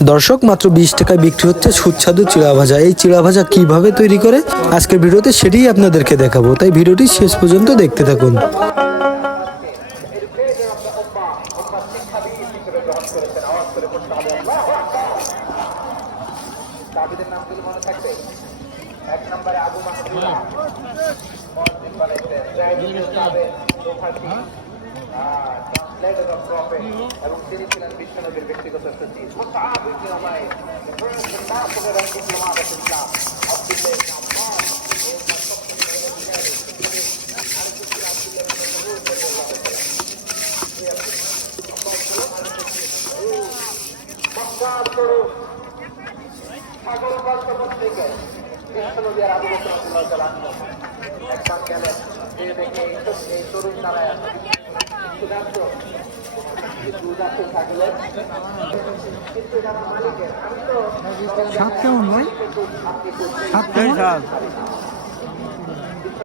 দর্শক, মাত্র 20 টাকায় বিক্রি হচ্ছে সুস্বাদু চিড়া ভাজা। এই চিড়া ভাজা কিভাবে তৈরি করে আজকের ভিডিওতে সেটাই আপনাদেরকে দেখাবো, তাই ভিডিওটি শেষ পর্যন্ত দেখতে থাকুন। এবং তিনি ছিলেন বিশ্বনবীর ব্যক্তিগত সচিব মুসআব ইবনে Umair first ambassador and diplomat of Islam Abdullah ibn Abbas সাগর পাল্টা থেকে বিশ্বনবী আর আবু বকর রাদিয়াল্লাহু তাআলা একবার গেলেন যে দেখে এই তরুণ দাঁড়ায় আছে সিদ্ধান্ত সাত কেমন ভাই? সাত কেমন?